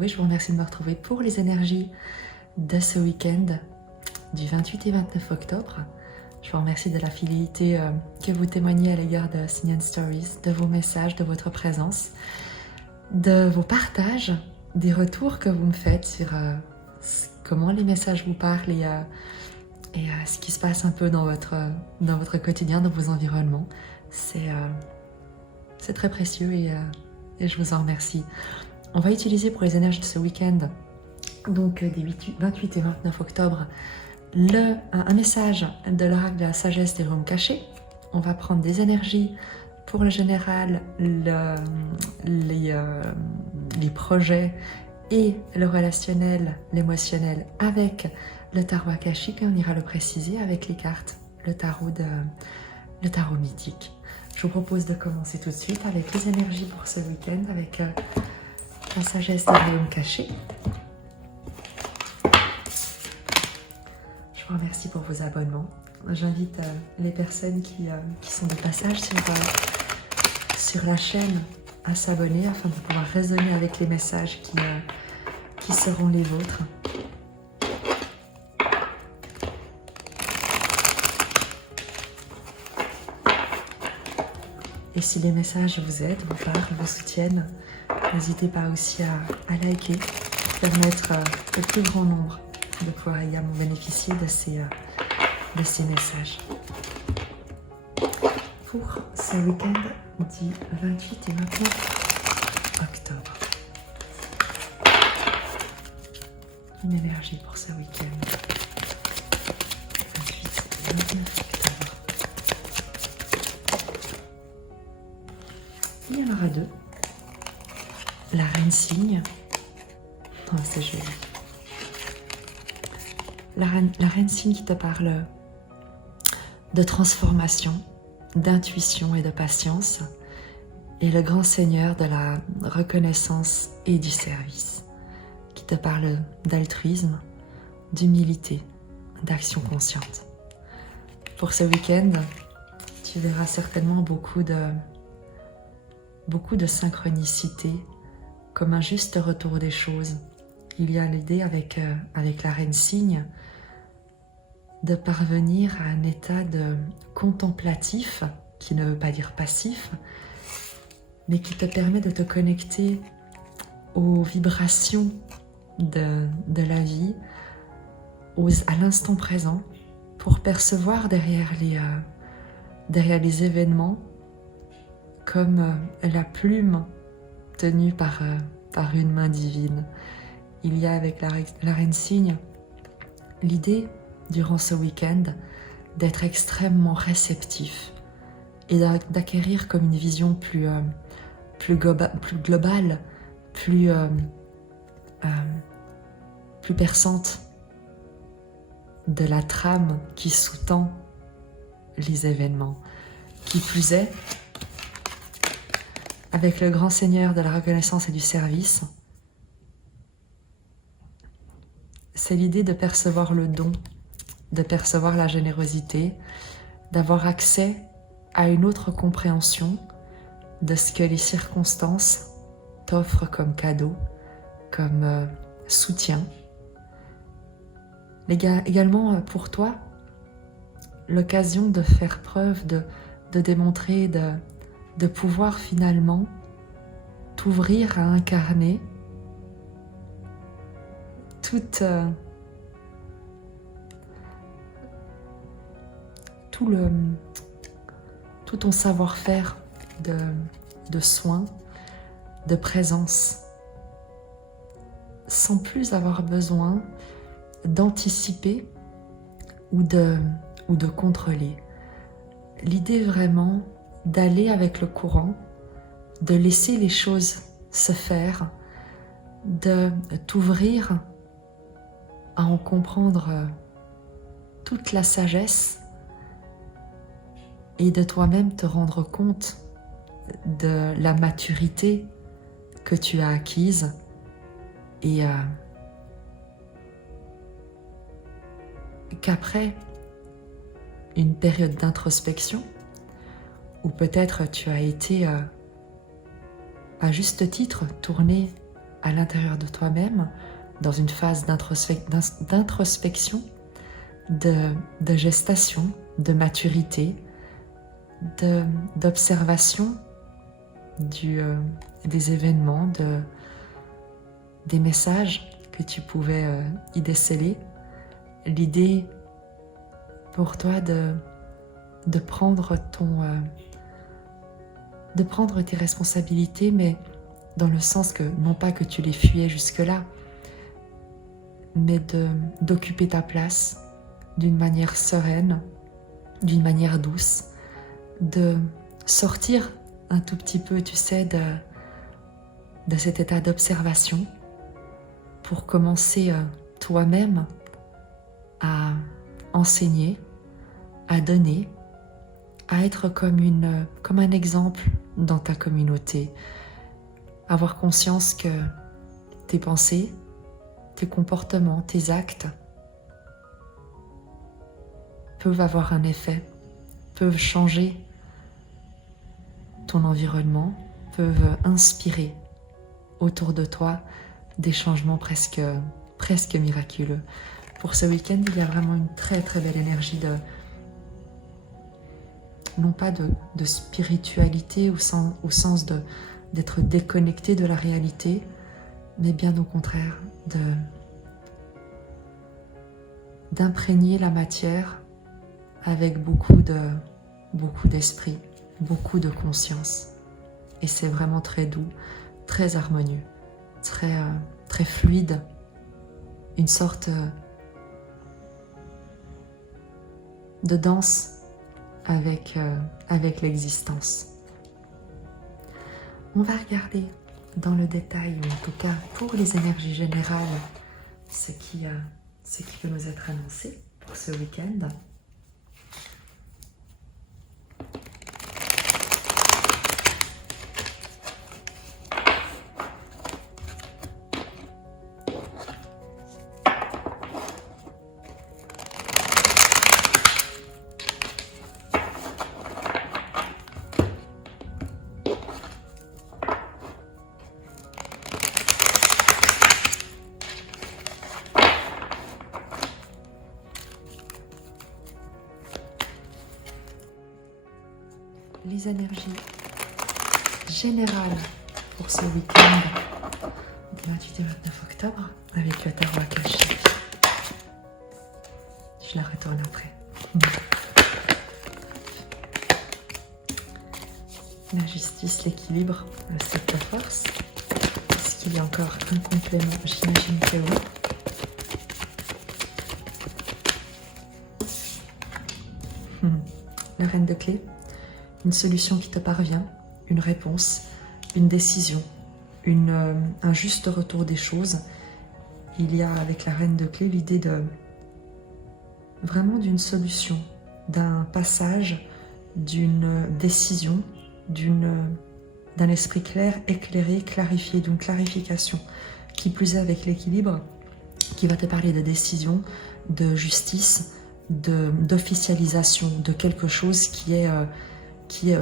retrouver. Je vous remercie de me retrouver pour les énergies de ce week-end du 28 et 29 octobre. Je vous remercie de la fidélité que vous témoignez à l'égard de Sign Stories, de vos messages, de votre présence, de vos partages, des retours que vous me faites sur comment les messages vous parlent et ce qui se passe un peu dans votre quotidien, dans vos environnements. C'est très précieux et je vous en remercie. On va utiliser pour les énergies de ce week-end, donc des 28 et 29 octobre, un message de l'oracle de la sagesse des royaumes cachés. On va prendre des énergies pour le général, les projets et le relationnel, l'émotionnel avec le tarot akashique. On ira le préciser avec les cartes, le tarot mythique. Je vous propose de commencer tout de suite avec les énergies pour ce week-end, avec la sagesse des royaumes cachés. Je vous remercie pour vos abonnements. J'invite les personnes qui sont de passage sur la chaîne à s'abonner afin de pouvoir raisonner avec les messages qui seront les vôtres. Et si les messages vous aident, vous parlent, vous soutiennent, n'hésitez pas aussi à liker pour permettre au plus grand nombre de pouvoir également bénéficier de ces messages. Pour ce week-end du 28 et 29 octobre. Une énergie pour ce week-end. 28 et 29 octobre. Il y en aura deux. La reine cygne. Oh, c'est joli. La reine cygne qui te parle de transformation, d'intuition et de patience, et le grand seigneur de la reconnaissance et du service, qui te parle d'altruisme, d'humilité, d'action consciente. Pour ce week-end, tu verras certainement beaucoup de synchronicité, comme un juste retour des choses. Il y a l'idée avec la reine cygne de parvenir à un état de contemplatif, qui ne veut pas dire passif, mais qui te permet de te connecter aux vibrations de la vie, à l'instant présent, pour percevoir derrière les événements comme la plume tenue par une main divine. Il y a avec la reine cygne l'idée, durant ce week-end, d'être extrêmement réceptif et d'acquérir comme une vision plus globale, plus perçante de la trame qui sous-tend les événements. Qui plus est, avec le grand seigneur de la reconnaissance et du service, c'est l'idée de percevoir le don, de percevoir la générosité, d'avoir accès à une autre compréhension de ce que les circonstances t'offrent comme cadeau, comme soutien. Également pour toi, l'occasion de faire preuve, de démontrer, de pouvoir finalement t'ouvrir à incarner tout ton savoir-faire de soins, de présence, sans plus avoir besoin d'anticiper ou de contrôler. L'idée vraiment d'aller avec le courant, de laisser les choses se faire, de t'ouvrir à en comprendre toute la sagesse et de toi-même te rendre compte de la maturité que tu as acquise et qu'après une période d'introspection, où peut-être tu as été à juste titre tourné à l'intérieur de toi-même, dans une phase d'introspection, de gestation, de maturité, d'observation des événements, des messages que tu pouvais y déceler. L'idée pour toi de prendre tes responsabilités, mais dans le sens que, non pas que tu les fuyais jusque-là, mais d'occuper ta place d'une manière sereine, d'une manière douce, de sortir un tout petit peu, tu sais, de cet état d'observation pour commencer toi-même à enseigner, à donner, à être comme un exemple dans ta communauté. Avoir conscience que tes pensées, tes comportements, tes actes peuvent avoir un effet, peuvent changer ton environnement, peuvent inspirer autour de toi des changements presque miraculeux. Pour ce week-end, il y a vraiment une très très belle énergie non pas de spiritualité au sens d'être déconnecté de la réalité, mais bien au contraire d'imprégner la matière avec beaucoup d'esprit, beaucoup de conscience. Et c'est vraiment très doux, très harmonieux, très fluide, une sorte de danse avec l'existence. On va regarder dans le détail, ou en tout cas pour les énergies générales, ce qui peut nous être annoncé pour ce week-end. Les énergies générales pour ce week-end du 28 et 29 octobre avec le tarot akashique. Je la retourne après. La justice, l'équilibre, le 7 de force. Est-ce qu'il y a encore un complément? J'imagine que oui. La reine de clés. Une solution qui te parvient, une réponse, une décision, un juste retour des choses. Il y a avec la reine de clés l'idée vraiment d'une solution, d'un passage, d'une décision, d'un esprit clair, éclairé, clarifié, d'une clarification. Qui plus est avec l'équilibre, qui va te parler de décision, de justice, d'officialisation, de quelque chose qui est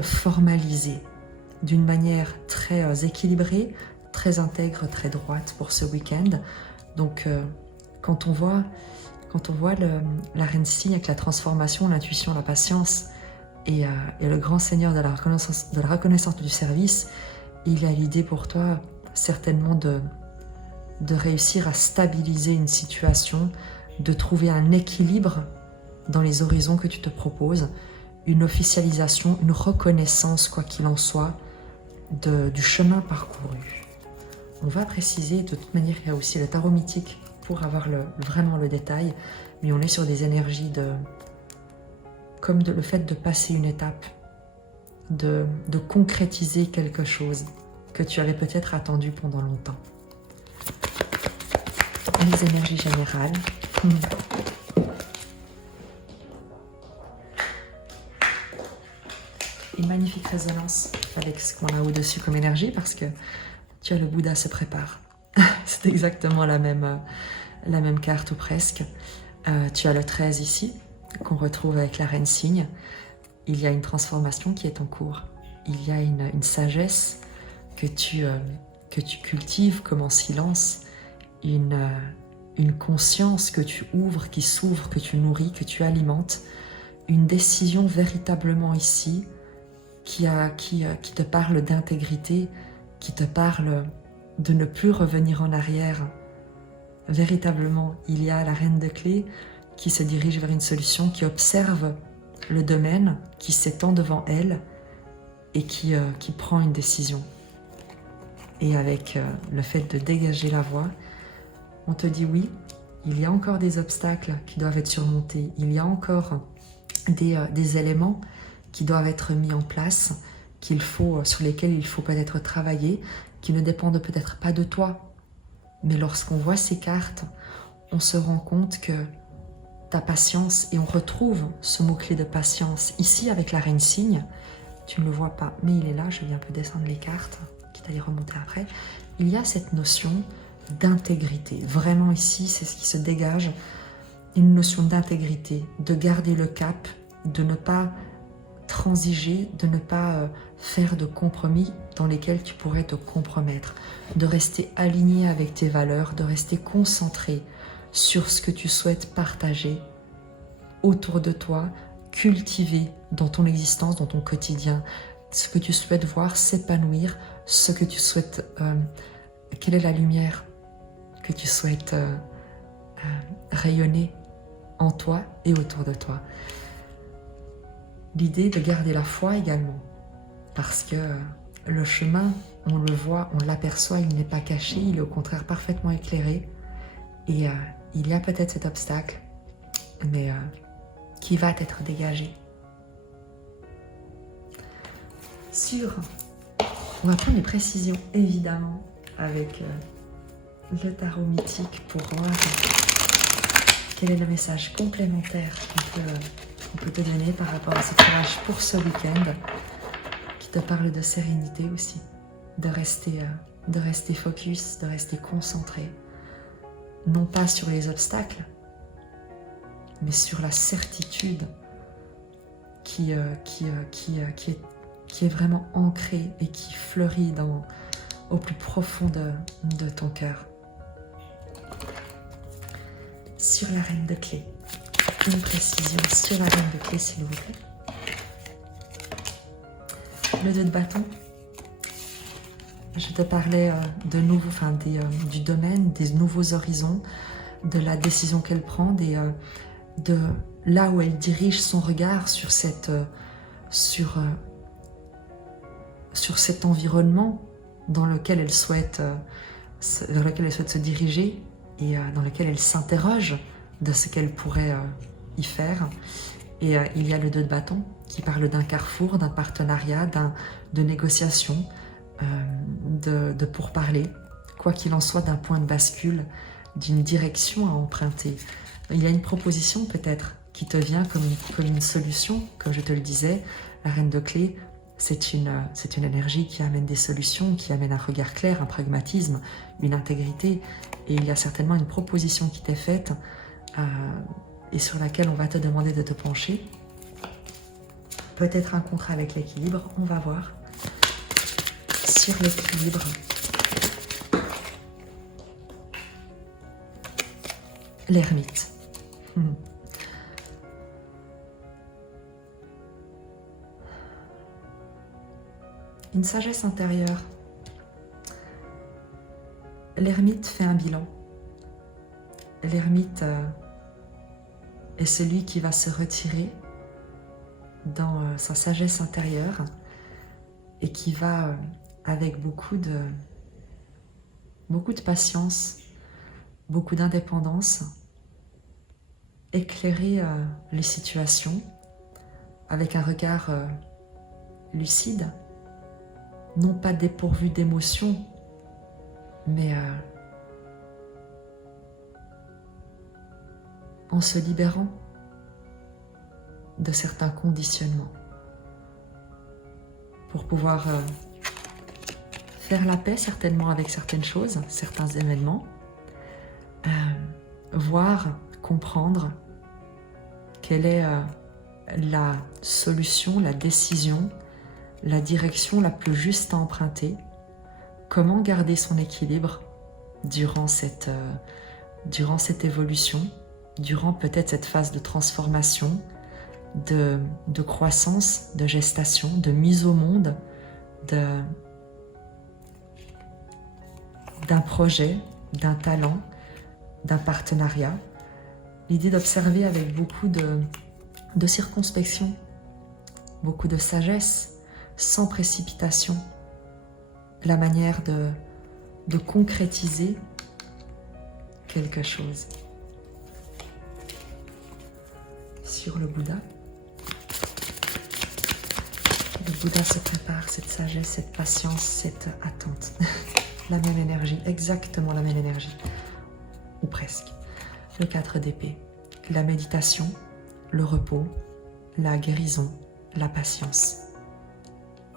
formalisé d'une manière très équilibrée, très intègre, très droite pour ce week-end. Donc quand on voit la reine cygne avec la transformation, l'intuition, la patience et le grand seigneur de la reconnaissance du service, il a l'idée pour toi certainement de réussir à stabiliser une situation, de trouver un équilibre dans les horizons que tu te proposes, une officialisation, une reconnaissance, quoi qu'il en soit, du chemin parcouru. On va préciser, de toute manière, il y a aussi le tarot mythique pour avoir vraiment le détail, mais on est sur des énergies comme le fait de passer une étape, de concrétiser quelque chose que tu avais peut-être attendu pendant longtemps. Les énergies générales. Une magnifique résonance avec ce qu'on a au-dessus comme énergie, parce que tu as le Bouddha se prépare. C'est exactement la même carte ou presque. Tu as le 13 ici, qu'on retrouve avec la reine cygne. Il y a une transformation qui est en cours. Il y a une sagesse que tu que tu cultives comme en silence, une conscience que tu ouvres, qui s'ouvre, que tu nourris, que tu alimentes, une décision véritablement ici qui te parle d'intégrité, qui te parle de ne plus revenir en arrière. Véritablement, il y a la reine de clés qui se dirige vers une solution, qui observe le domaine, qui s'étend devant elle et qui prend une décision. Et avec le fait de dégager la voie, on te dit oui, il y a encore des obstacles qui doivent être surmontés, il y a encore des éléments qui doivent être mis en place, sur lesquels il faut peut-être travailler, qui ne dépendent peut-être pas de toi. Mais lorsqu'on voit ces cartes, on se rend compte que ta patience, et on retrouve ce mot-clé de patience ici avec la reine cygne, tu ne le vois pas, mais il est là, je vais un peu descendre les cartes, quitte à les remonter après, il y a cette notion d'intégrité. Vraiment ici, c'est ce qui se dégage, une notion d'intégrité, de garder le cap, de ne pas transiger, de ne pas faire de compromis dans lesquels tu pourrais te compromettre, de rester aligné avec tes valeurs, de rester concentré sur ce que tu souhaites partager autour de toi, cultiver dans ton existence, dans ton quotidien, ce que tu souhaites voir s'épanouir, ce que tu souhaites, quelle est la lumière que tu souhaites rayonner en toi et autour de toi. L'idée de garder la foi également, parce que le chemin, on le voit, on l'aperçoit, il n'est pas caché, il est au contraire parfaitement éclairé. Et il y a peut-être cet obstacle, mais qui va être dégagé. On va prendre des précisions, évidemment, avec le tarot mythique pour voir quel est le message complémentaire qu'on peut te donner par rapport à ce tirage pour ce week-end, qui te parle de sérénité aussi, de rester focus, de rester concentré, non pas sur les obstacles, mais sur la certitude qui est vraiment ancrée et qui fleurit au plus profond de ton cœur. Sur la reine de clés, une précision sur la reine de clés, s'il vous plaît. Le 2 de bâton. Je te parlais de nouveau, du domaine, des nouveaux horizons, de la décision qu'elle prend, de là où elle dirige son regard sur cet environnement dans lequel elle souhaite se diriger et dans lequel elle s'interroge de ce qu'elle pourrait y faire. Et il y a le 2 de bâton qui parle d'un carrefour, d'un partenariat, de négociation, de pourparler, quoi qu'il en soit, d'un point de bascule, d'une direction à emprunter. Il y a une proposition peut-être qui te vient comme une solution, comme je te le disais. La reine de clés, c'est une énergie qui amène des solutions, qui amène un regard clair, un pragmatisme, une intégrité. Et il y a certainement une proposition qui t'est faite et sur laquelle on va te demander de te pencher. Peut-être un contrat avec l'équilibre, on va voir. Sur l'équilibre, l'ermite. Une sagesse intérieure. L'ermite fait un bilan. L'ermite est celui qui va se retirer dans sa sagesse intérieure et qui va, avec beaucoup de patience, beaucoup d'indépendance, éclairer les situations avec un regard lucide, non pas dépourvu d'émotions, mais en se libérant de certains conditionnements pour pouvoir faire la paix certainement avec certaines choses, certains événements, voir, comprendre quelle est la solution, la décision, la direction la plus juste à emprunter comment garder son équilibre durant cette évolution, durant peut-être cette phase de transformation, de croissance, de gestation, de mise au monde, d'un projet, d'un talent, d'un partenariat. L'idée d'observer avec beaucoup de circonspection, beaucoup de sagesse, sans précipitation, la manière de concrétiser quelque chose. Sur le Bouddha, le Bouddha se prépare, cette sagesse, cette patience, cette attente. La même énergie, exactement la même énergie, ou presque. Le 4 d'épée, la méditation, le repos, la guérison, la patience.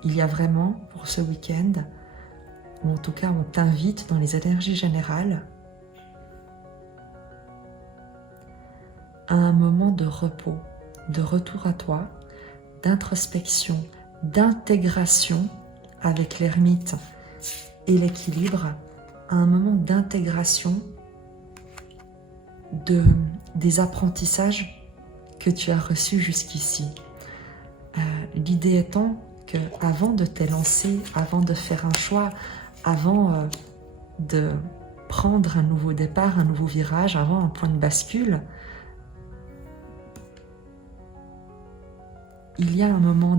Il y a vraiment, pour ce week-end, ou en tout cas on t'invite dans les énergies générales, à un moment de repos, de retour à toi, d'introspection, d'intégration avec l'ermite et l'équilibre, à un moment d'intégration des apprentissages que tu as reçus jusqu'ici. L'idée étant que avant de t'élancer, avant de faire un choix, avant de prendre un nouveau départ, un nouveau virage, avant un point de bascule, il y a un moment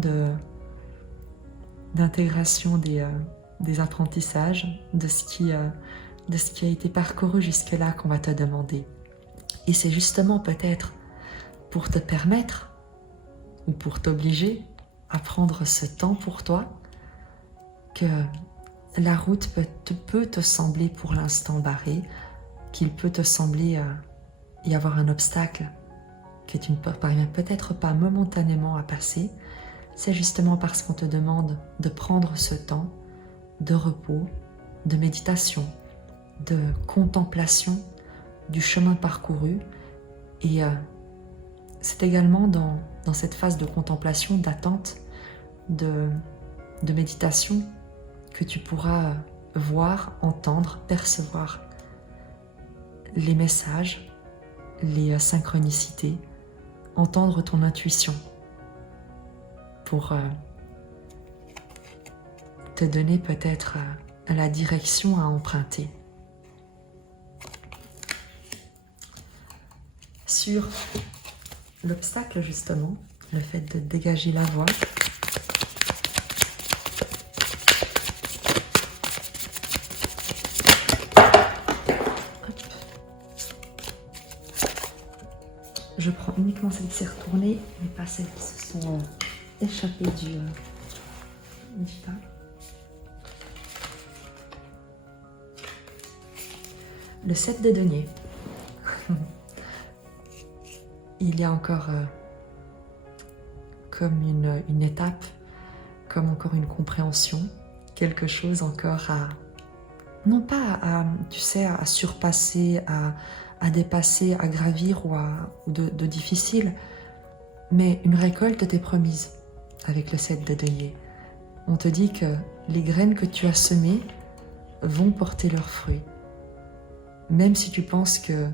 d'intégration des apprentissages, de ce qui a été parcouru jusque-là qu'on va te demander. Et c'est justement peut-être pour te permettre ou pour t'obliger à prendre ce temps pour toi que la route peut te sembler pour l'instant barrée, qu'il peut te sembler y avoir un obstacle que tu ne parviens peut-être pas momentanément à passer. C'est justement parce qu'on te demande de prendre ce temps de repos, de méditation, de contemplation du chemin parcouru. Et c'est également dans cette phase de contemplation, d'attente, de méditation que tu pourras voir, entendre, percevoir les messages, les synchronicités, entendre ton intuition pour te donner peut-être la direction à emprunter. Sur l'obstacle justement, le fait de dégager la voie, je prends uniquement celles qui s'est retournée, mais pas celles qui se sont échappées du tas. Le 7 de denier. Il y a encore comme une étape, comme encore une compréhension, quelque chose encore non pas à surpasser, à dépasser, à gravir ou de difficile, mais une récolte t'est promise avec le 7 de denier. On te dit que les graines que tu as semées vont porter leurs fruits. Même si tu penses que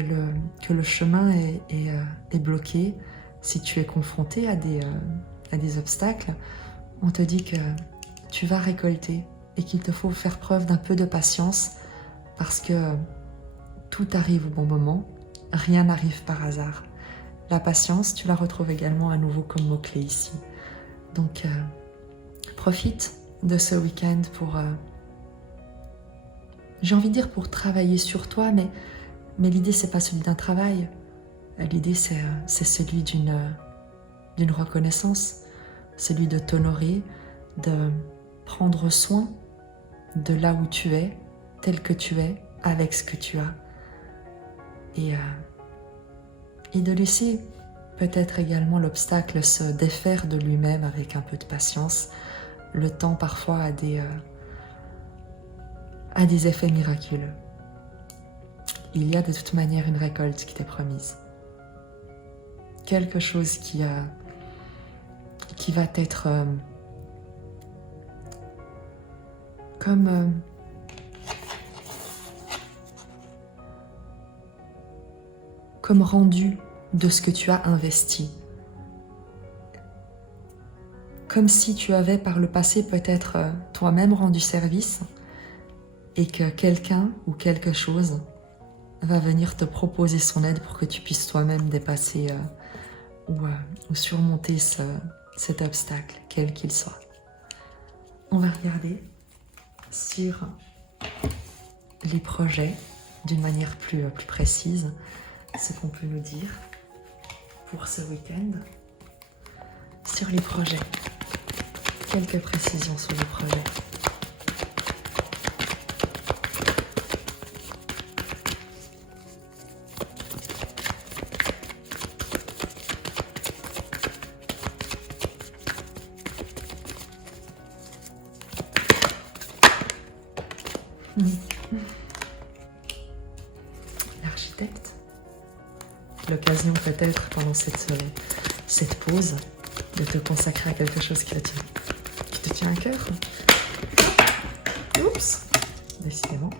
le chemin est bloqué, si tu es confronté à des obstacles, on te dit que tu vas récolter et qu'il te faut faire preuve d'un peu de patience parce que tout arrive au bon moment, rien n'arrive par hasard. La patience, tu la retrouves également à nouveau comme mot-clé ici. Donc, profite de ce week-end pour, j'ai envie de dire pour travailler sur toi, mais l'idée, c'est pas celui d'un travail. L'idée, c'est celui d'une reconnaissance, celui de t'honorer, de prendre soin de là où tu es, tel que tu es, avec ce que tu as. Et de laisser peut-être également l'obstacle se défaire de lui-même avec un peu de patience. Le temps parfois a des effets miraculeux. Il y a de toute manière une récolte qui t'est promise. Quelque chose qui va être comme rendu de ce que tu as investi. Comme si tu avais par le passé peut-être toi-même rendu service et que quelqu'un ou quelque chose va venir te proposer son aide pour que tu puisses toi-même dépasser ou surmonter cet obstacle, quel qu'il soit. On va regarder sur les projets d'une manière plus précise, ce qu'on peut nous dire pour ce week-end. Sur les projets, quelques précisions sur les projets. L'architecte, l'occasion peut-être pendant cette pause de te consacrer à quelque chose qui te tient à cœur. Oups, décidément.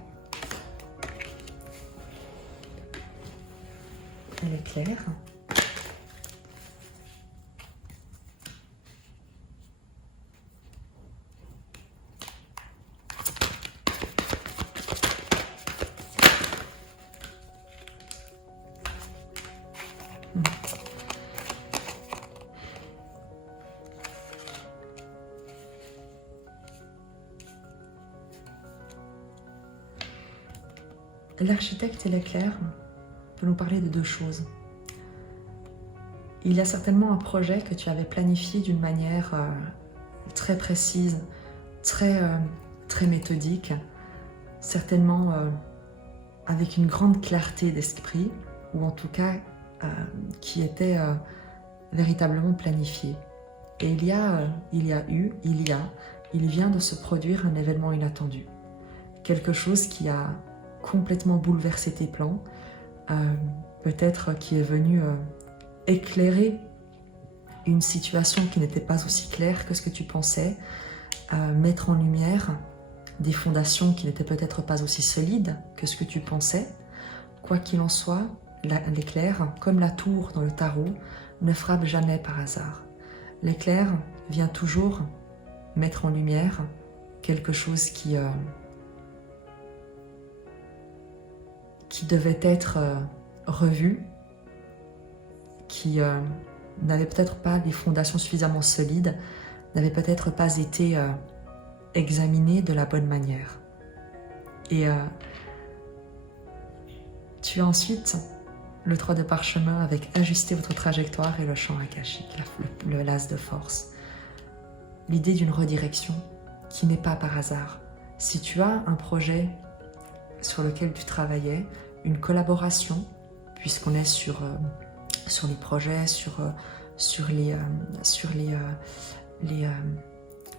Elle est claire. L'architecte et l'éclair peut nous parler de deux choses. Il y a certainement un projet que tu avais planifié d'une manière très précise, très méthodique, certainement avec une grande clarté d'esprit, ou en tout cas qui était véritablement planifié. Et il vient de se produire un événement inattendu. Quelque chose qui a complètement bouleversé tes plans, peut-être qui est venu éclairer une situation qui n'était pas aussi claire que ce que tu pensais, mettre en lumière des fondations qui n'étaient peut-être pas aussi solides que ce que tu pensais. Quoi qu'il en soit, l'éclair, comme la tour dans le tarot, ne frappe jamais par hasard. L'éclair vient toujours mettre en lumière quelque chose qui devait être revu, qui n'avait peut-être pas des fondations suffisamment solides, n'avait peut-être pas été examiné de la bonne manière. Et tu as ensuite le 3 de parchemin avec ajuster votre trajectoire et le champ akashique, le l'as de force. L'idée d'une redirection qui n'est pas par hasard. Si tu as un projet sur lequel tu travaillais, une collaboration, puisqu'on est sur les projets, sur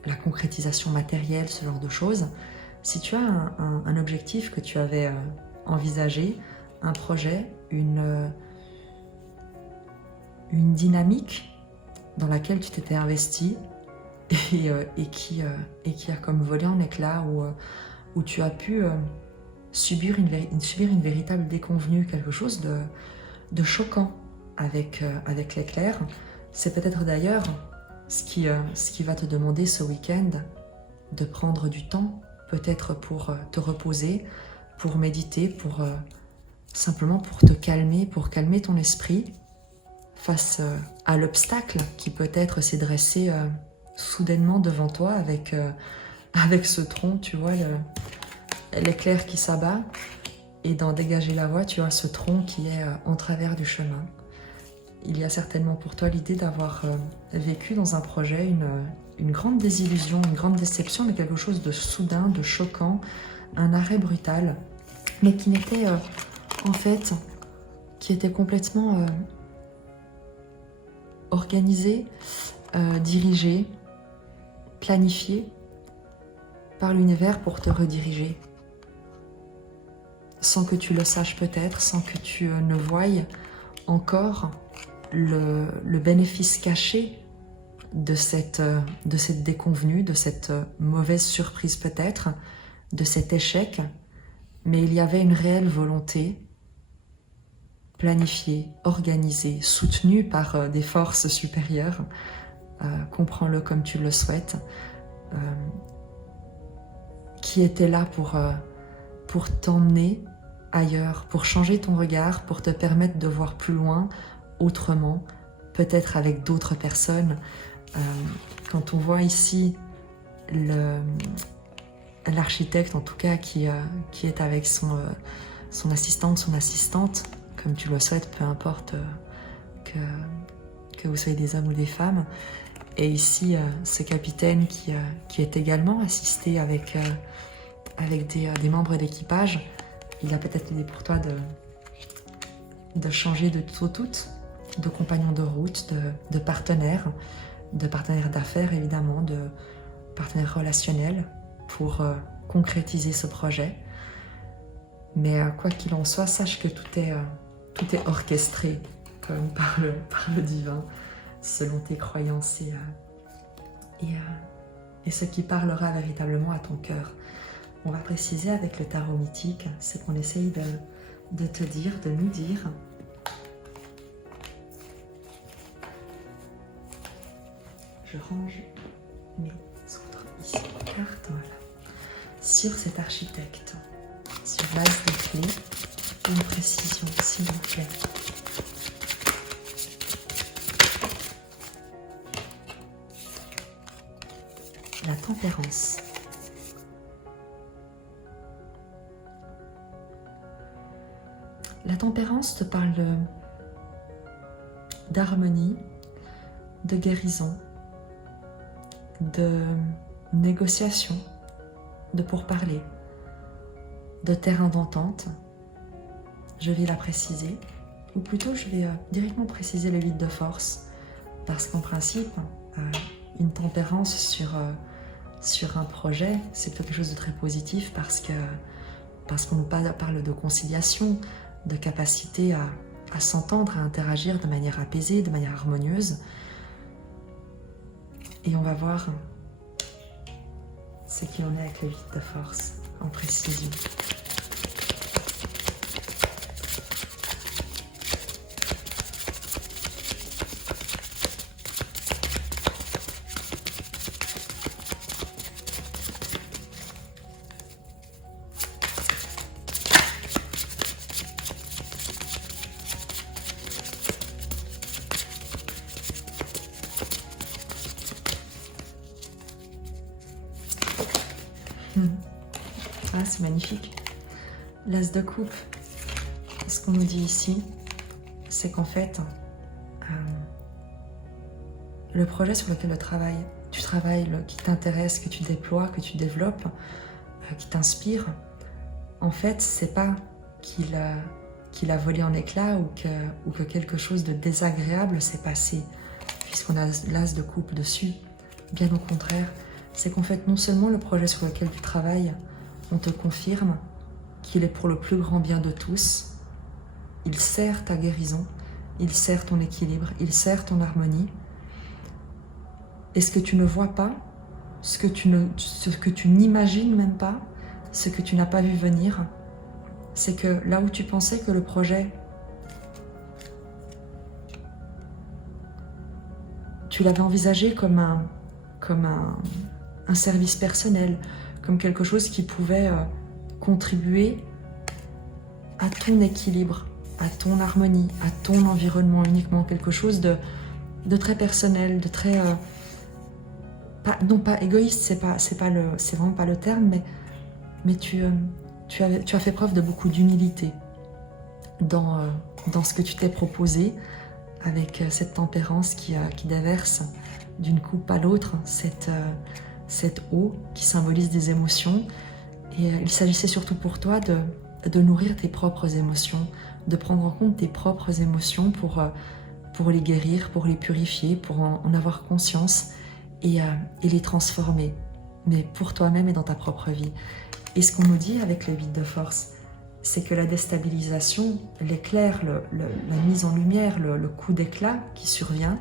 la concrétisation matérielle, ce genre de choses. Si tu as un objectif que tu avais envisagé, un projet, une dynamique dans laquelle tu t'étais investi et qui a comme volé en éclats, où tu as pu subir une véritable déconvenue, quelque chose de choquant avec l'éclair. C'est peut-être d'ailleurs ce qui va te demander ce week-end de prendre du temps, peut-être pour te reposer, pour méditer, simplement pour te calmer, pour calmer ton esprit face à l'obstacle qui peut-être s'est dressé soudainement devant toi avec ce tronc, tu vois, l'éclair qui s'abat, et d'en dégager la voie, tu as ce tronc qui est en travers du chemin. Il y a certainement pour toi l'idée d'avoir vécu dans un projet une grande désillusion, une grande déception, mais quelque chose de soudain, de choquant, un arrêt brutal, mais qui n'était en fait, qui était complètement organisé, dirigé, planifié par l'univers pour te rediriger. Sans que tu le saches peut-être, sans que tu ne voies encore le bénéfice caché de cette déconvenue, de cette mauvaise surprise peut-être, de cet échec, mais il y avait une réelle volonté planifiée, organisée, soutenue par des forces supérieures, comprends-le comme tu le souhaites, qui était là pour t'emmener ailleurs, pour changer ton regard, pour te permettre de voir plus loin, autrement, peut-être avec d'autres personnes. Quand on voit ici l'architecte, en tout cas, qui est avec son assistante, son assistante, comme tu le souhaites, peu importe que vous soyez des hommes ou des femmes. Et ici, ce capitaine qui est également assisté avec des membres d'équipage, il a peut-être l'idée pour toi de changer de tout au tout, de compagnon de route, de partenaire d'affaires évidemment, de partenaire relationnel pour concrétiser ce projet. Mais quoi qu'il en soit, sache que tout est orchestré comme par le divin, selon tes croyances et ce qui parlera véritablement à ton cœur. On va préciser avec le tarot mythique, c'est qu'on essaye de te dire, de nous dire je range mes autres ici, cartes, voilà. Sur cet architecte, sur l'as de clés, une précision s'il vous plaît. La tempérance. La tempérance te parle d'harmonie, de guérison, de négociation, de pourparler, de terrain d'entente. Je vais la préciser, ou plutôt je vais directement préciser le 8 de force, parce qu'en principe, une tempérance sur un projet, c'est plutôt quelque chose de très positif parce qu'on nous parle de conciliation, de capacité à s'entendre, à interagir de manière apaisée, de manière harmonieuse. Et on va voir ce qu'il en est avec le 8 de force en précision. Ah, c'est magnifique. L'as de coupe. Ce qu'on nous dit ici, c'est qu'en fait, le projet sur lequel tu travailles, qui t'intéresse, que tu déploies, que tu développes, qui t'inspire, en fait, c'est pas qu'il a volé en éclats ou que quelque chose de désagréable s'est passé, puisqu'on a l'as de coupe dessus. Bien au contraire, c'est qu'en fait, non seulement le projet sur lequel tu travailles, on te confirme qu'il est pour le plus grand bien de tous, il sert ta guérison, il sert ton équilibre, il sert ton harmonie. Et ce que tu ne vois pas, ce que tu n'imagines même pas, ce que tu n'as pas vu venir, c'est que là où tu pensais que le projet, tu l'avais envisagé comme un service personnel, comme quelque chose qui pouvait contribuer à ton équilibre, à ton harmonie, à ton environnement uniquement, quelque chose de très personnel, de très... non pas égoïste, c'est vraiment pas le terme, mais tu as fait preuve de beaucoup d'humilité dans ce que tu t'es proposé, avec cette tempérance qui déverse d'une coupe à l'autre, cette eau qui symbolise des émotions. Et il s'agissait surtout pour toi de nourrir tes propres émotions, de prendre en compte tes propres émotions pour les guérir, pour les purifier, pour en avoir conscience et les transformer, mais pour toi-même et dans ta propre vie. Et ce qu'on nous dit avec le 8 de force, c'est que la déstabilisation, l'éclair, la mise en lumière, le coup d'éclat qui survient,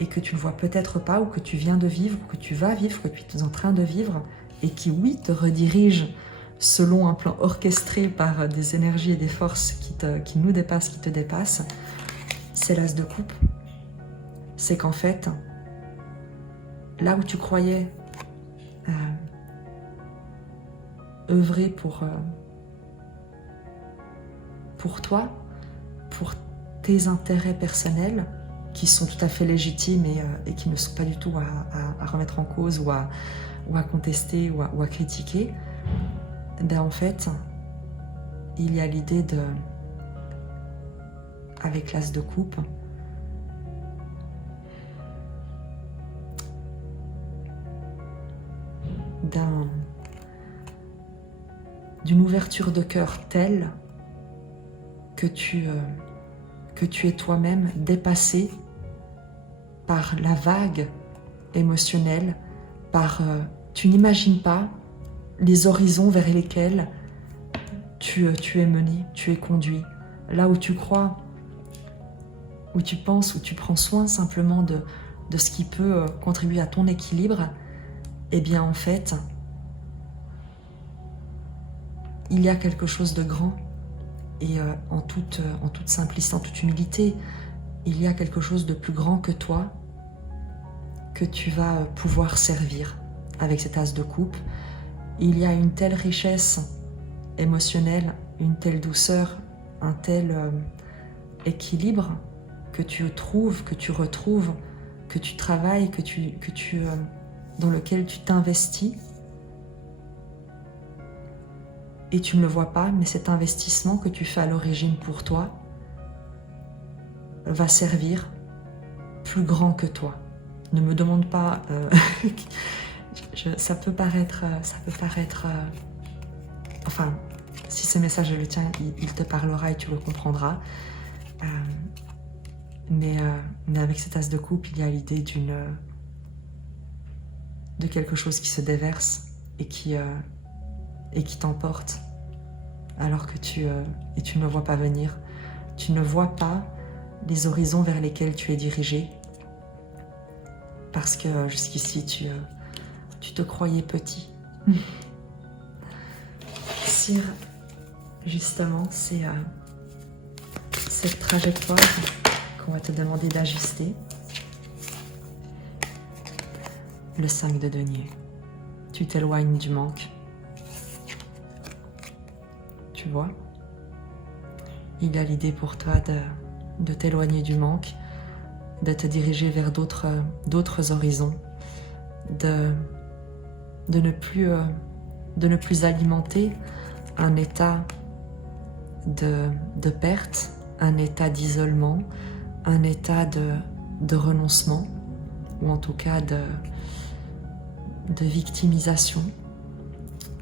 et que tu ne vois peut-être pas, ou que tu viens de vivre, ou que tu vas vivre, que tu es en train de vivre, et qui, oui, te redirige selon un plan orchestré par des énergies et des forces qui nous dépassent, qui te dépassent, c'est l'as de coupe. C'est qu'en fait, là où tu croyais œuvrer pour toi, pour tes intérêts personnels, qui sont tout à fait légitimes et qui ne sont pas du tout à remettre en cause ou à contester ou à critiquer, ben en fait, il y a l'idée de, avec l'as de coupe, d'une ouverture de cœur telle que tu es toi-même dépassé par la vague émotionnelle, tu n'imagines pas les horizons vers lesquels tu es mené, tu es conduit. Là où tu crois, où tu penses, où tu prends soin simplement de ce qui peut contribuer à ton équilibre, eh bien en fait, il y a quelque chose de grand. Et en toute simplicité, en toute humilité, il y a quelque chose de plus grand que toi que tu vas pouvoir servir avec cet as de coupe. Il y a une telle richesse émotionnelle, une telle douceur, un tel équilibre que tu trouves, que tu retrouves, que tu travailles, dans lequel tu t'investis. Et tu ne le vois pas, mais cet investissement que tu fais à l'origine pour toi va servir plus grand que toi. Ne me demande pas, ça peut paraître, enfin, si ce message est le tien, il te parlera et tu le comprendras. Mais avec cet as de coupe, il y a l'idée de quelque chose qui se déverse et qui t'emporte, alors que tu ne le vois pas venir. Tu ne vois pas les horizons vers lesquels tu es dirigé, parce que jusqu'ici tu te croyais petit. Sur justement cette trajectoire qu'on va te demander d'ajuster. Le 5 de denier. Tu t'éloignes du manque. Tu vois, il y a l'idée pour toi de t'éloigner du manque, de te diriger vers d'autres horizons, de ne plus alimenter un état de perte, un état d'isolement, un état de renoncement, ou en tout cas de victimisation,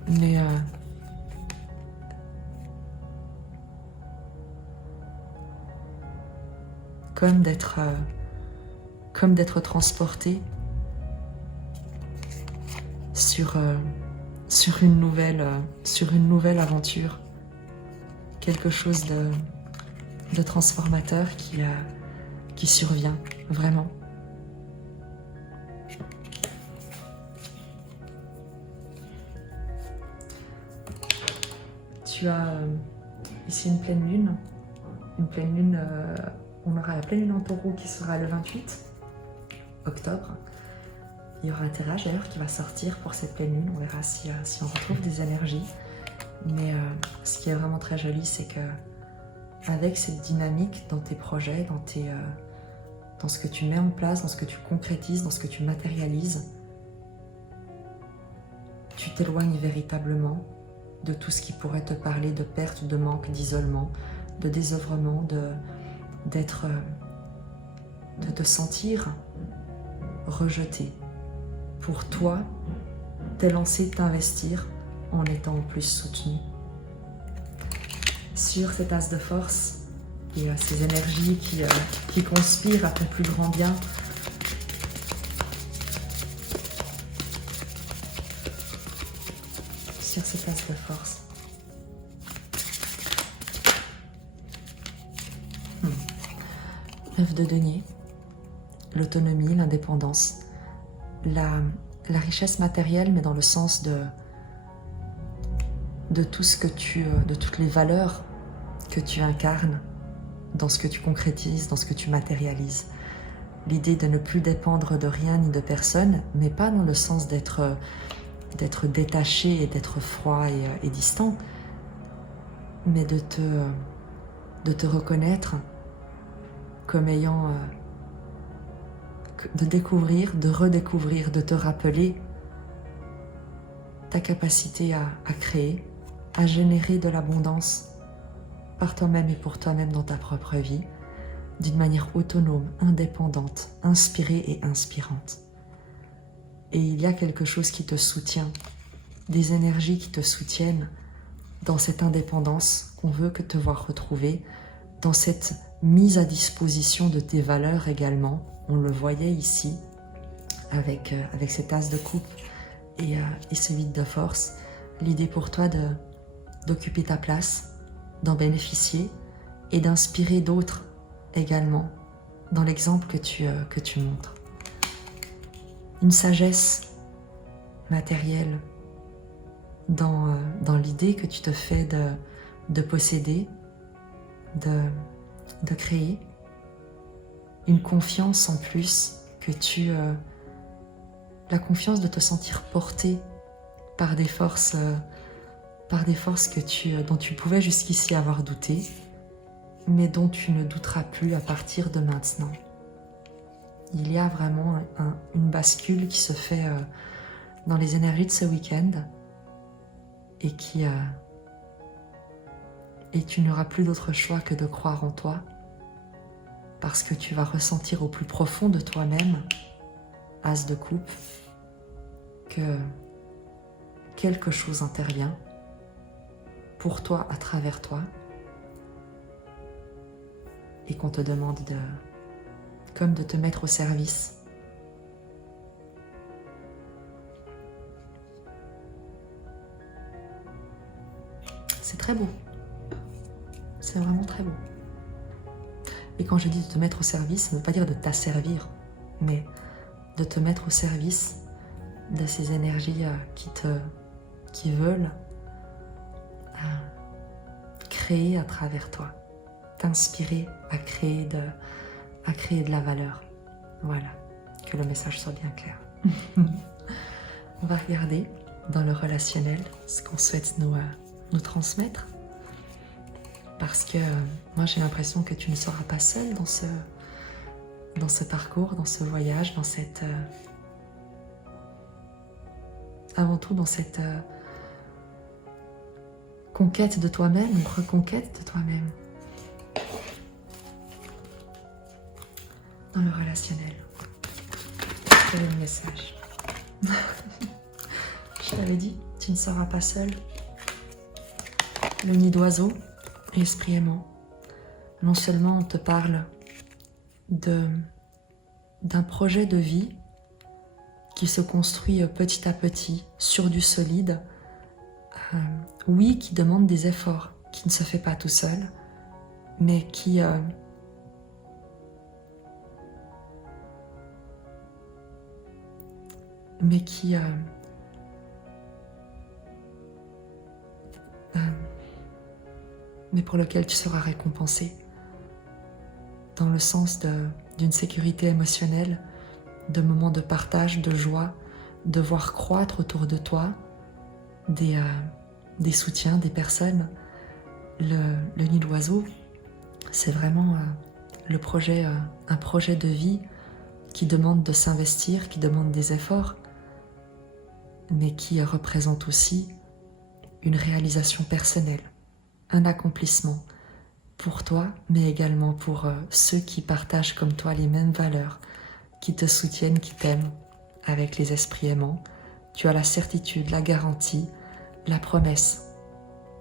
mais comme d'être transporté sur une nouvelle aventure, quelque chose de transformateur qui survient vraiment. Tu as ici une pleine lune. On aura la pleine lune en taureau qui sera le 28 octobre. Il y aura un tirage d'ailleurs qui va sortir pour cette pleine lune. On verra si on retrouve des énergies. Mais ce qui est vraiment très joli, c'est que avec cette dynamique dans tes projets, dans ce que tu mets en place, dans ce que tu concrétises, dans ce que tu matérialises, tu t'éloignes véritablement de tout ce qui pourrait te parler de perte, de manque, d'isolement, de désœuvrement, de te sentir rejeté. Pour toi, t'es lancé t'investir en étant en plus soutenu. Sur cet as de force et ces énergies qui conspirent à ton plus grand bien, sur cet as de force. 9 de denier, l'autonomie, l'indépendance, la richesse matérielle, mais dans le sens de tout ce que de toutes les valeurs que tu incarnes dans ce que tu concrétises, dans ce que tu matérialises. L'idée de ne plus dépendre de rien ni de personne, mais pas dans le sens d'être détaché et d'être froid et distant, mais de te reconnaître comme ayant, de découvrir, de redécouvrir, de te rappeler ta capacité à créer, à générer de l'abondance par toi-même et pour toi-même dans ta propre vie, d'une manière autonome, indépendante, inspirée et inspirante. Et il y a quelque chose qui te soutient, des énergies qui te soutiennent dans cette indépendance qu'on veut que te voir retrouver, dans cette mise à disposition de tes valeurs également. On le voyait ici avec cet as de coupe et ce vide de force. L'idée pour toi d'occuper ta place, d'en bénéficier et d'inspirer d'autres également dans l'exemple que tu montres. Une sagesse matérielle dans l'idée que tu te fais de posséder, de créer, une confiance en plus que la confiance de te sentir porté par des forces dont tu pouvais jusqu'ici avoir douté, mais dont tu ne douteras plus à partir de maintenant. Il y a vraiment une bascule qui se fait dans les énergies de ce week-end et tu n'auras plus d'autre choix que de croire en toi, parce que tu vas ressentir au plus profond de toi-même, as de coupe, que quelque chose intervient pour toi, à travers toi, et qu'on te demande comme de te mettre au service. C'est très beau. C'est vraiment très beau. Et quand je dis de te mettre au service, ça ne veut pas dire de t'asservir, mais de te mettre au service de ces énergies qui veulent créer à travers toi, t'inspirer à créer de la valeur. Voilà, que le message soit bien clair. On va regarder dans le relationnel ce qu'on souhaite nous transmettre, parce que moi j'ai l'impression que tu ne seras pas seule dans ce parcours, dans ce voyage, dans cette avant tout dans cette conquête de toi-même, ou reconquête de toi-même. Dans le relationnel. Quel est le message? Je t'avais dit, tu ne seras pas seul. Le nid d'oiseau et l'esprit aimant. Non seulement on te parle d'un projet de vie qui se construit petit à petit sur du solide, oui, qui demande des efforts, qui ne se fait pas tout seul, mais qui mais pour lequel tu seras récompensé dans le sens d'une sécurité émotionnelle, de moments de partage, de joie, de voir croître autour de toi des soutiens, des personnes. Le nid d'oiseau, c'est vraiment un projet de vie qui demande de s'investir, qui demande des efforts, mais qui représente aussi une réalisation personnelle, un accomplissement pour toi, mais également pour ceux qui partagent comme toi les mêmes valeurs, qui te soutiennent, qui t'aiment avec les esprits aimants. Tu as la certitude, la garantie, la promesse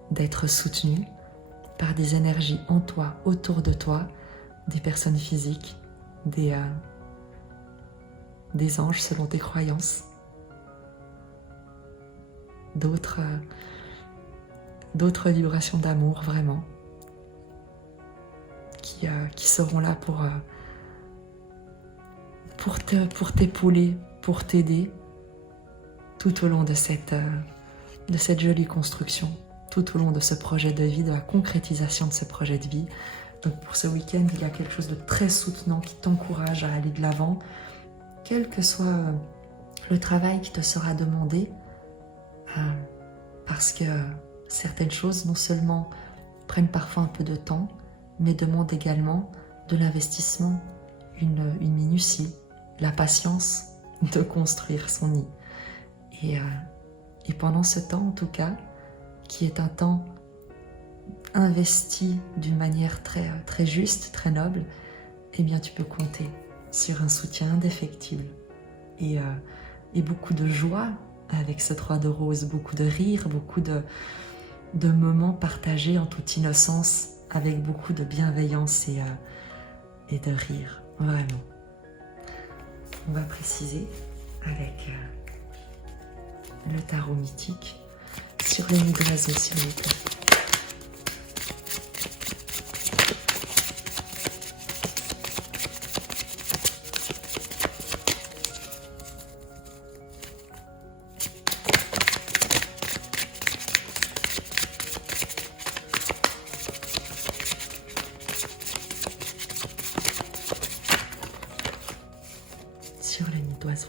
d'être soutenu par des énergies en toi, autour de toi, des personnes physiques, des anges selon tes croyances, d'autres vibrations d'amour vraiment, qui seront là pour pour t'épauler, pour t'aider tout au long de cette jolie construction, tout au long de ce projet de vie, de la concrétisation de ce projet de vie. Donc pour ce week-end, il y a quelque chose de très soutenant qui t'encourage à aller de l'avant, quel que soit le travail qui te sera demandé, parce que certaines choses non seulement prennent parfois un peu de temps, mais demandent également de l'investissement, une minutie, la patience de construire son nid. Et pendant ce temps, en tout cas, qui est un temps investi d'une manière très, très juste, très noble, eh bien tu peux compter sur un soutien indéfectible et beaucoup de joie avec ce 3 de rose, beaucoup de rire, beaucoup de moments partagés en toute innocence, avec beaucoup de bienveillance et de rire, vraiment. On va préciser avec le tarot mythique sur le nid d'oiseau, s'il vous plaît. Sur le nid d'oiseau.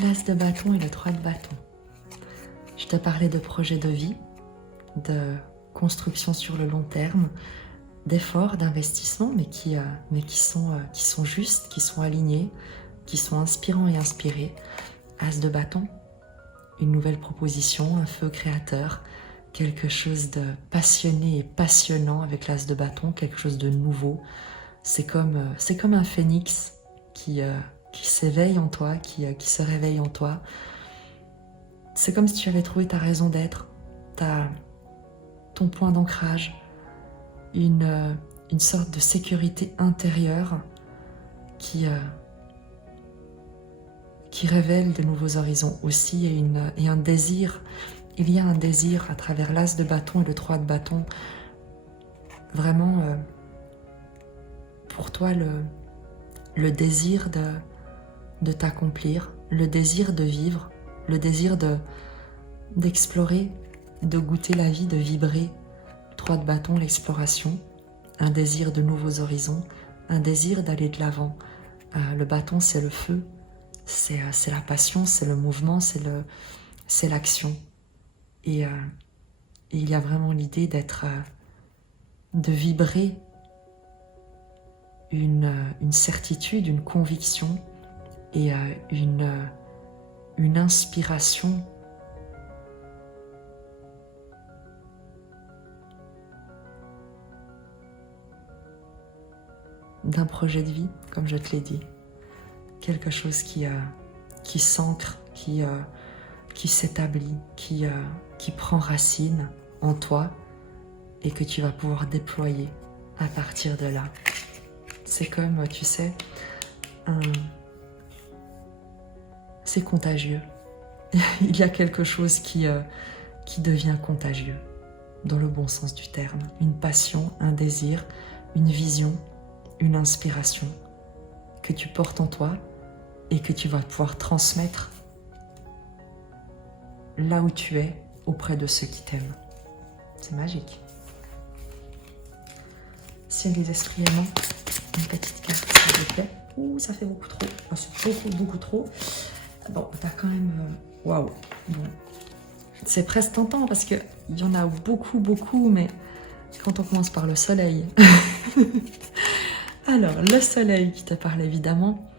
L'as de bâton et le 3 de bâton. Je te parlais de projets de vie, de construction sur le long terme, d'efforts, d'investissements, mais qui sont justes, qui sont alignés, qui sont inspirants et inspirés. As de bâton, une nouvelle proposition, un feu créateur, quelque chose de passionné et passionnant avec l'as de bâton, quelque chose de nouveau. C'est comme un phénix qui s'éveille en toi, qui se réveille en toi. C'est comme si tu avais trouvé ta raison d'être, ton point d'ancrage, une sorte de sécurité intérieure qui révèle de nouveaux horizons aussi et un désir. Il y a un désir à travers l'as de bâton et le 3 de bâton. Vraiment, pour toi, le désir de t'accomplir, le désir de vivre, le désir d'explorer, de goûter la vie, de vibrer. 3 de bâton, l'exploration, un désir de nouveaux horizons, un désir d'aller de l'avant. Le bâton, c'est le feu, c'est la passion, c'est le mouvement, c'est l'action. Et il y a vraiment l'idée de vibrer une certitude, une conviction et une inspiration d'un projet de vie, comme je te l'ai dit. Quelque chose qui s'ancre, qui s'établit, qui prend racine en toi et que tu vas pouvoir déployer à partir de là. C'est comme, tu sais, c'est contagieux. Il y a quelque chose qui devient contagieux, dans le bon sens du terme. Une passion, un désir, une vision, une inspiration que tu portes en toi et que tu vas pouvoir transmettre là où tu es auprès de ceux qui t'aiment. C'est magique. Ciel des esprits aimants, une petite carte s'il vous plaît. Ouh, ça fait beaucoup trop. Oh, c'est beaucoup trop. Bon, t'as quand même... Waouh. Bon. C'est presque tentant parce qu'il y en a beaucoup, mais quand on commence par le soleil... Alors, le soleil qui te parle évidemment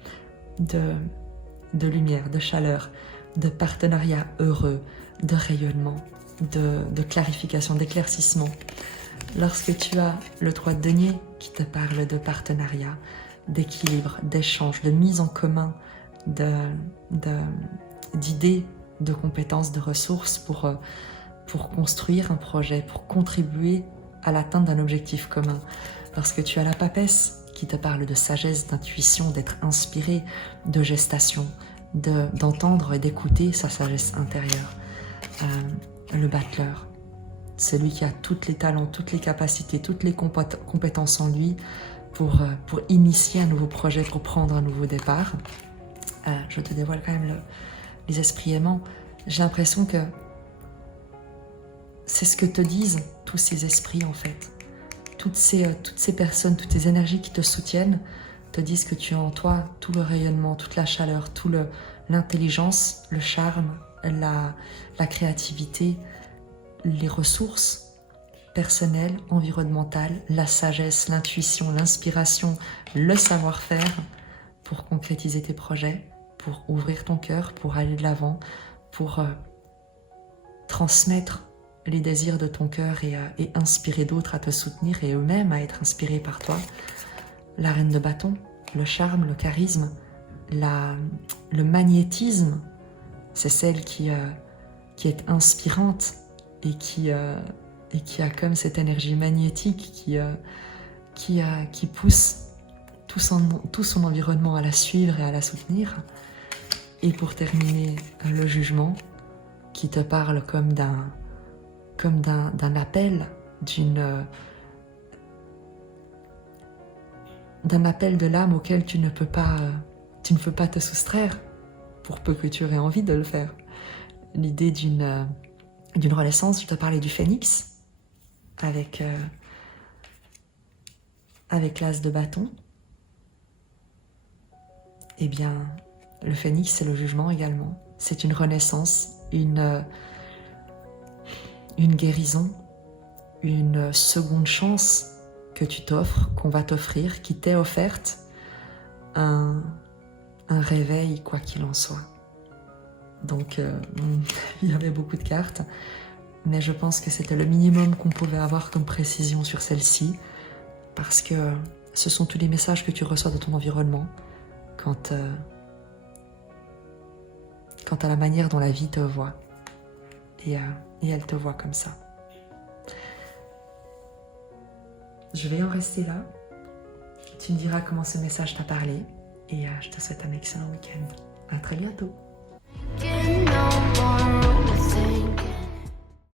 de lumière, de chaleur, de partenariat heureux, de rayonnement, de clarification, d'éclaircissement. Lorsque tu as le 3 de denier qui te parle de partenariat, d'équilibre, d'échange, de mise en commun, d'idées, de compétences, de ressources pour construire un projet, pour contribuer à l'atteinte d'un objectif commun. Lorsque tu as la papesse qui te parle de sagesse, d'intuition, d'être inspiré, de gestation, d'entendre et d'écouter sa sagesse intérieure. le battleur. Celui qui a tous les talents, toutes les capacités, toutes les compétences en lui pour initier un nouveau projet, pour prendre un nouveau départ. Je te dévoile quand même les esprits aimants. J'ai l'impression que c'est ce que te disent tous ces esprits en fait. Toutes ces personnes, toutes ces énergies qui te soutiennent te disent que tu as en toi tout le rayonnement, toute la chaleur, toute l'intelligence, le charme, la créativité, les ressources personnelles, environnementales, la sagesse, l'intuition, l'inspiration, le savoir-faire pour concrétiser tes projets, pour ouvrir ton cœur, pour aller de l'avant, pour transmettre les désirs de ton cœur et inspirer d'autres à te soutenir et eux-mêmes à être inspirés par toi. La reine de bâton, le charme, le charisme, le magnétisme, c'est celle qui est inspirante et qui a comme cette énergie magnétique qui pousse tout son environnement à la suivre et à la soutenir. Et pour terminer, le jugement qui te parle comme d'un appel, d'un appel de l'âme auquel tu ne peux pas te soustraire, pour peu que tu aies envie de le faire. L'idée d'une renaissance, je te parlais du phénix, avec l'as de bâton. Eh bien, le phénix, c'est le jugement également. C'est une renaissance, une guérison, une seconde chance que tu t'offres, qu'on va t'offrir, qui t'est offerte, un réveil quoi qu'il en soit. Donc il y avait beaucoup de cartes, mais je pense que c'était le minimum qu'on pouvait avoir comme précision sur celle-ci, parce que ce sont tous les messages que tu reçois de ton environnement quant à la manière dont la vie te voit. Et elle te voit comme ça. Je vais en rester là. Tu me diras comment ce message t'a parlé. Et je te souhaite un excellent week-end. À très bientôt.